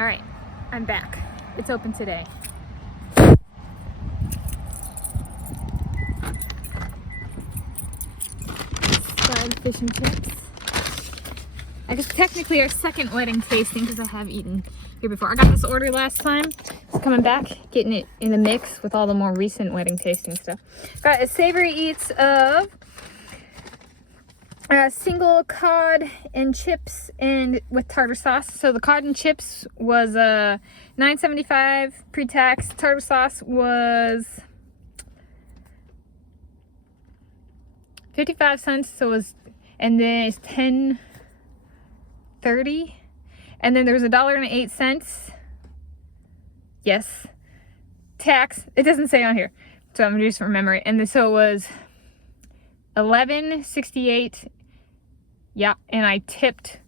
All right, I'm back. It's open today. Spud Fish Chips. I guess technically our second wedding tasting because I have eaten here before. I got this order last time. It's coming back, getting it in the mix with all the more recent wedding tasting stuff. Got a savory eats of single cod and chips and with tartar sauce. So the cod and chips was $9.75 pre-tax. Tartar sauce was 55 cents. So it was, and then it's 10.30, and then there was $1.08. Yes, tax. It doesn't say on here, so I'm just from memory. And then, so it was $11.68. Yeah, and I tipped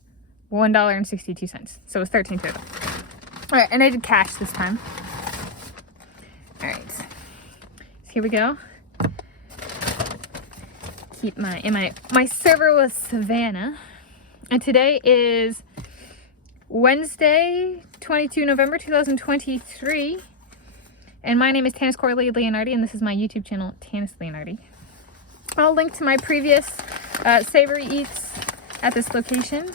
$1.62, so it was $13.30. All right, and I did cash this time. All right, so here we go. Keep my server was Savannah, and today is Wednesday, 22 November 2023, and my name is Tanis Coralee Leonhardi, and this is my YouTube channel, Tanis Leonhardi. I'll link to my previous Savory Eats at this location.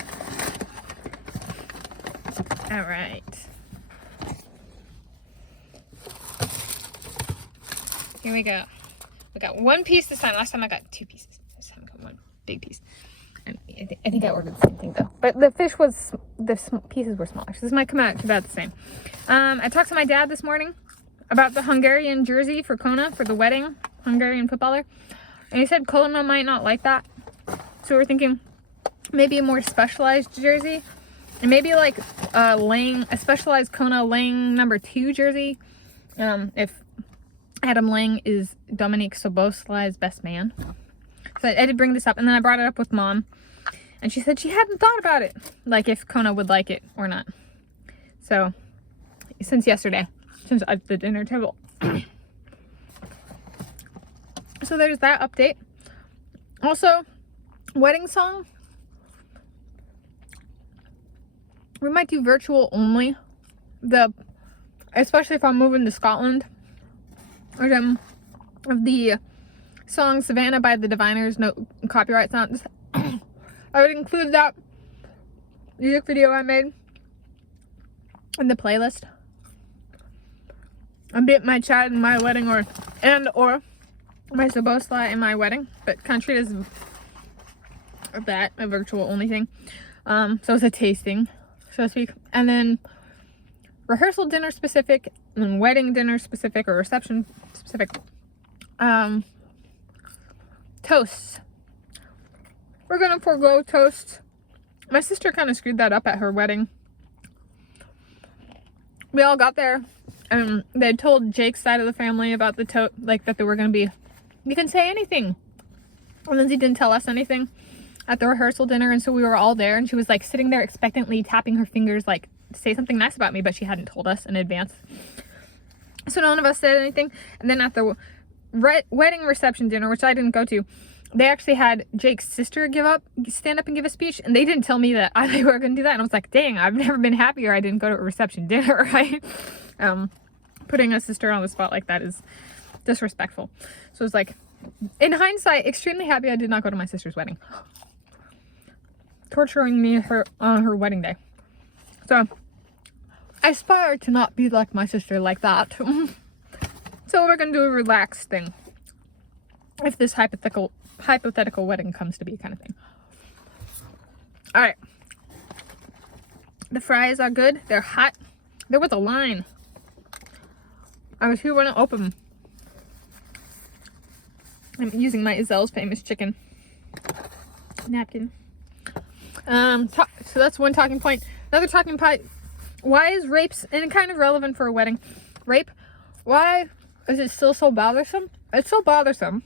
All right. Here we go. We got one piece this time. Last time I got two pieces. This time I got one big piece. And I think I ordered the same thing though. But the fish was, the pieces were smaller. So this might come out about the same. I talked to my dad this morning about the Hungarian jersey for Kona for the wedding, Hungarian footballer. And he said Kona might not like that. So we're thinking maybe a more specialized jersey. And maybe like a specialized Kona Lang #2 jersey. If Adam Lang is Dominique Soboslai's best man. So I did bring this up, and then I brought it up with Mom. And she said she hadn't thought about it. Like if Kona would like it or not. So, since yesterday. Since at the dinner table. So there's that update. Also, wedding song. We might do virtual only. Especially if I'm moving to Scotland. Or of the song Savannah by the Diviners, no copyright sounds. I would include that music video I made in the playlist. A bit my chat in my wedding or my Soboslai in my wedding, but kind of treat it as a virtual only thing. So it's a tasting, so to speak. And then rehearsal dinner specific, and then wedding dinner specific or reception specific. Toasts. We're gonna forego toasts. My sister kind of screwed that up at her wedding. We all got there, and they told Jake's side of the family about the like that there were gonna be, you can say anything. And Lindsay didn't tell us anything at the rehearsal dinner, and so we were all there, and she was like sitting there expectantly tapping her fingers like to say something nice about me, but she hadn't told us in advance. So none of us said anything. And then at the wedding reception dinner, which I didn't go to, they actually had Jake's sister stand up and give a speech, and they didn't tell me that they were going to do that. And I was like, dang, I've never been happier I didn't go to a reception dinner, right? Putting a sister on the spot like that is disrespectful. So it's like, in hindsight, extremely happy I did not go to my sister's wedding. Torturing me on her wedding day. So I aspire to not be like my sister like that. So we're gonna do a relaxed thing. If this hypothetical wedding comes to be, kind of thing. All right. The fries are good. They're hot. There was a line. I was here when it opened. I'm using my Izelle's Famous Chicken napkin. So that's one talking point. Another talking point. Why is rapes, and kind of relevant for a wedding, rape, why is it still so bothersome? It's so bothersome.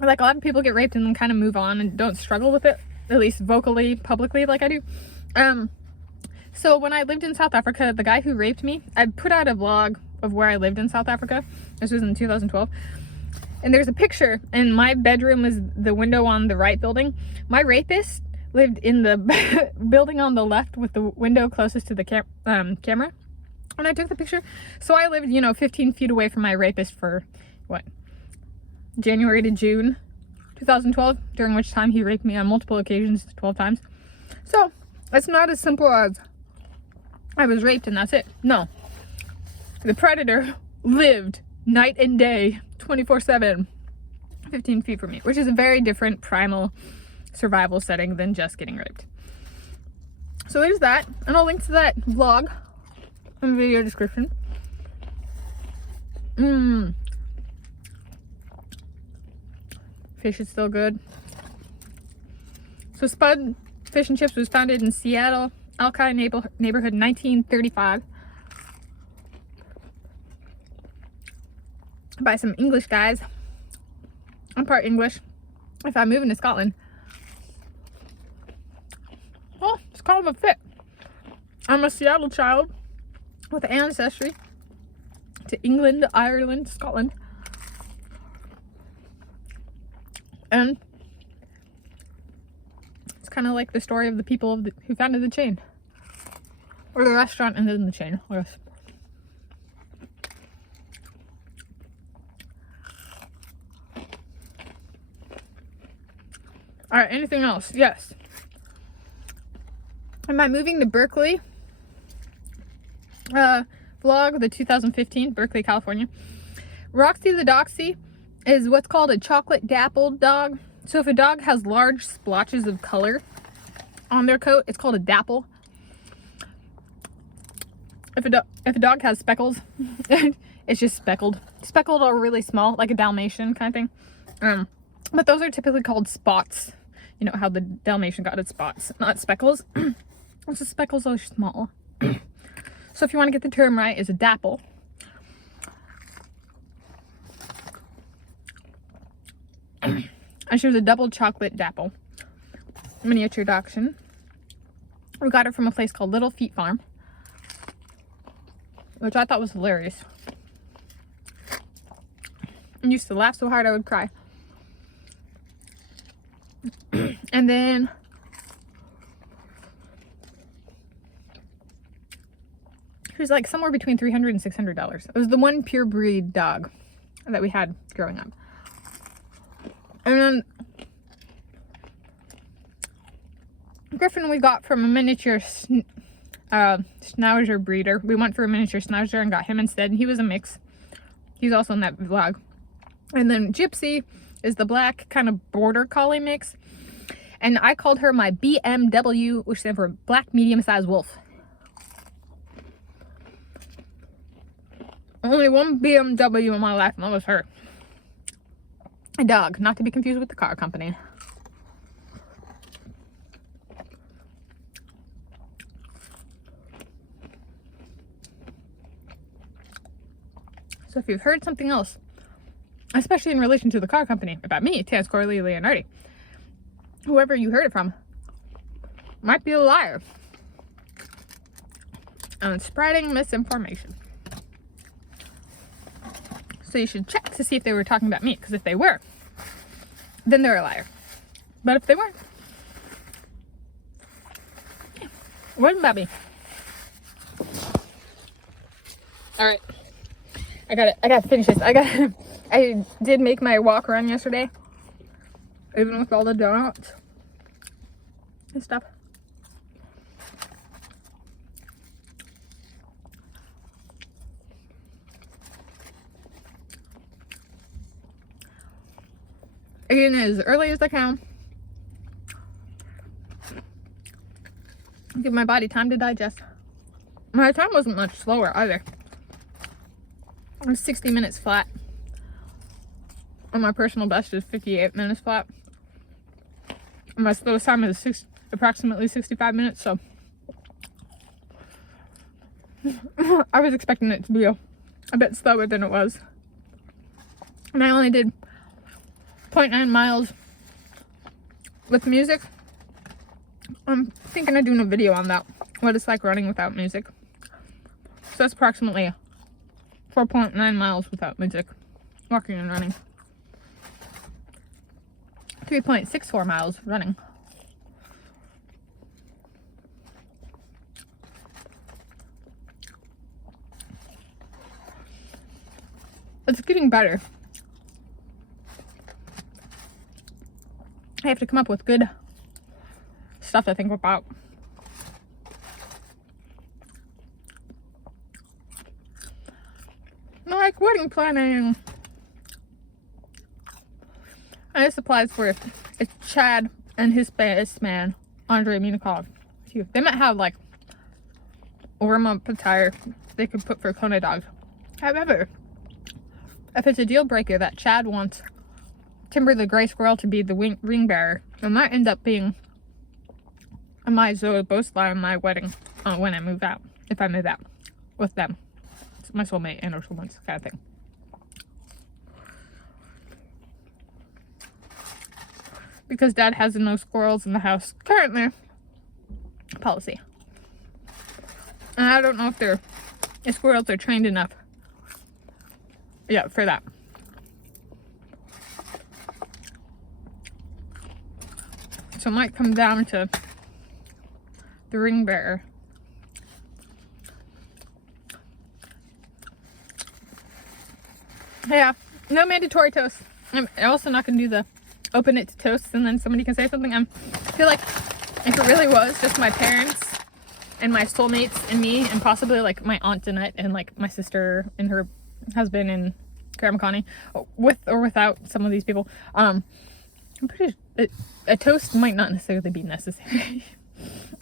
Like, a lot of people get raped and then kind of move on and don't struggle with it, at least vocally, publicly, like I do. So when I lived in South Africa, the guy who raped me, I put out a vlog of where I lived in South Africa. This was in 2012. And there's a picture, and my bedroom was the window on the right building. My rapist lived in the building on the left with the window closest to the camera. And I took the picture. So I lived, 15 feet away from my rapist for, January to June 2012, during which time he raped me on multiple occasions, 12 times. So it's not as simple as I was raped and that's it. No. The predator lived night and day, 24/7, 15 feet from me, which is a very different primal survival setting than just getting raped. So there's that, and I'll link to that vlog in the video description. Fish is still good. So Spud Fish and Chips was founded in Seattle, Alki neighborhood in 1935 by some English guys. I'm part English. If I move into Scotland, well, it's kind of a fit. I'm a Seattle child with ancestry to England, Ireland, Scotland. And it's kind of like the story of the people who founded the chain. Or the restaurant and then the chain. Yes. Alright, anything else? Yes. Am I moving to Berkeley? Vlog, the 2015, Berkeley, California. Roxy the Doxy is what's called a chocolate dappled dog. So if a dog has large splotches of color on their coat, it's called a dapple. If a dog has speckles, it's just speckled. Speckled are really small, like a Dalmatian kind of thing. But those are typically called spots. You know how the Dalmatian got its spots, not speckles. So speckles are small. So if you want to get the term right, it's a dapple. And she was a double chocolate dapple. Miniature dachshund. We got it from a place called Little Feet Farm, which I thought was hilarious. I used to laugh so hard I would cry. And then she was like somewhere between $300 and $600. It was the one pure breed dog that we had growing up. And then Griffin we got from a miniature Schnauzer breeder. We went for a miniature Schnauzer and got him instead. And he was a mix. He's also in that vlog. And then Gypsy is the black kind of border collie mix. And I called her my BMW, which stands for Black Medium-Sized Wolf. Only one BMW in my life, and that was her. A dog, not to be confused with the car company. So if you've heard something else, especially in relation to the car company, about me, Tanis Coralee Leonhardi, whoever you heard it from might be a liar and spreading misinformation. So you should check to see if they were talking about me, because if they were, then they're a liar. But if they weren't, yeah, it wasn't about me. All right, I gotta finish this. I did make my walk run yesterday, even with all the donuts and stuff. Eating as early as I can. Give my body time to digest. My time wasn't much slower either. It was 60 minutes flat. And my personal best is 58 minutes flat. And my slowest time is approximately 65 minutes, so I was expecting it to be a bit slower than it was. And I only did 0.9 miles with music. I'm thinking of doing a video on that, what it's like running without music. So that's approximately 4.9 miles without music, walking and running. 3.64 miles running. It's getting better. I have to come up with good stuff to think about. Like wedding planning. And this applies for if Chad and his best man, Andre Minikov. They might have like warm-up attire they could put for Kona dogs. However, if it's a deal breaker that Chad wants Timber the gray squirrel to be the ring bearer, it might end up being my Zoe Bosla on my wedding when I move out. If I move out with them. It's my soulmate and our soulmates kind of thing. Because Dad has no squirrels in the house currently policy. And I don't know if the squirrels are trained enough. Yeah, for that. So it might come down to the ring bearer. Yeah, no mandatory toast. I'm also not going to do the open it to toast and then somebody can say something. I feel like if it really was just my parents and my soulmates and me and possibly like my aunt Danette and like my sister and her husband and Grandma Connie, with or without some of these people, I'm pretty a toast might not necessarily be necessary.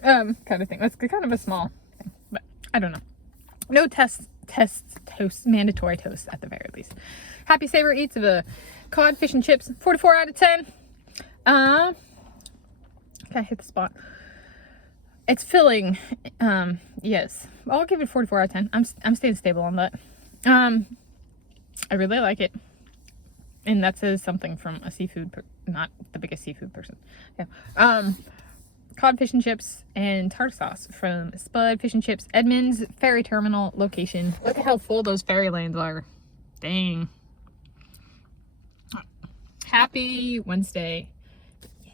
Kind of thing. That's kind of a small thing, but I don't know. No toast, mandatory toast at the very least. Happy Savory eats of a cod, fish and chips, 44 out of 10. Okay, I hit the spot. It's filling. Yes, I'll give it 44 out of 10. I'm staying stable on that. I really like it, and that says something from a seafood, not the biggest seafood person. Yeah. Cod, fish and chips, and tartar sauce from Spud Fish and Chips, Edmonds Ferry Terminal location. Look at how full those ferry lanes are. Dang. Happy Wednesday. Yeah.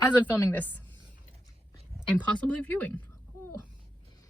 As I'm filming this, and possibly viewing.